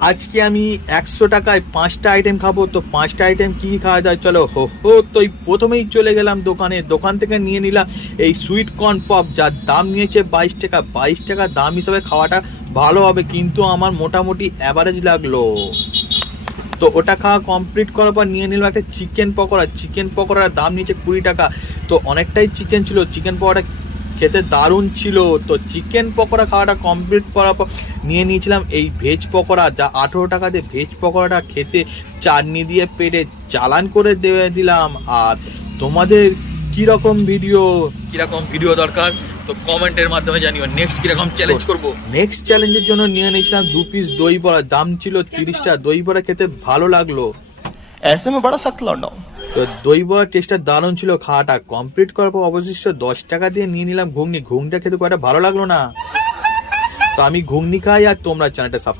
আজকে আমি 100 টাকায় 5টা আইটেম খাবো। তো 5টা আইটেম কি খাওয়া যায় চলো। হো তো প্রথমেই চলে গেলাম দোকান থেকে নিয়ে নিলাম এই সুইট কর্ন পপ, যার দাম নিয়েছে 22 টাকা। 22 টাকা দাম হিসাবে খাওয়াটা ভালো হবে, কিন্তু আমার মোটামুটি অ্যাভারেজ লাগলো। তো ওটা খাওয়া কমপ্লিট করার পর নিয়ে নিলাম একটা চিকেন পকোড়া। চিকেন পকোড়ার দাম নিয়েছে 20 টাকা। তো অনেকটাই চিকেন ছিল, চিকেন পকোড়া খেতে দারুণ ছিল। তো চিকেন পকোড়া খাওয়াটা কমপ্লিট করার পর নিয়ে নিয়েছিলাম এই ভেজ পকোড়া, যা 18 টাকা দিয়ে ভেজ পকোড়াটা খেতে চাটনি দিয়ে পেটে চালান করে দিয়ে দিলাম। আর তোমাদের কিরকম ভিডিও দরকার তো কমেন্টের মাধ্যমে জানিও। নেক্সট কিরকম চ্যালেঞ্জ করব। নেক্সট চ্যালেঞ্জের জন্য নিয়ে নিয়েছিলাম 2 পিস দই বড়া, দাম ছিল 30 টাকা। দই বড়া খেতে ভালো লাগলো। ऐसे में बड़ा सख्त लौंडा हूं। তো দই বড়ার টেস্টটা দারুণ ছিল। খাওয়াটা কমপ্লিট করার পর অবশিষ্ট 10 টাকা দিয়ে নিয়ে নিলাম ঘুগনি। ঘুগনিটা খেতে খুব একটা ভালো লাগলো না। তো আমি ঘুগনি খাই, আর তোমরা চ্যানেলটা সাবস্ক্রাইব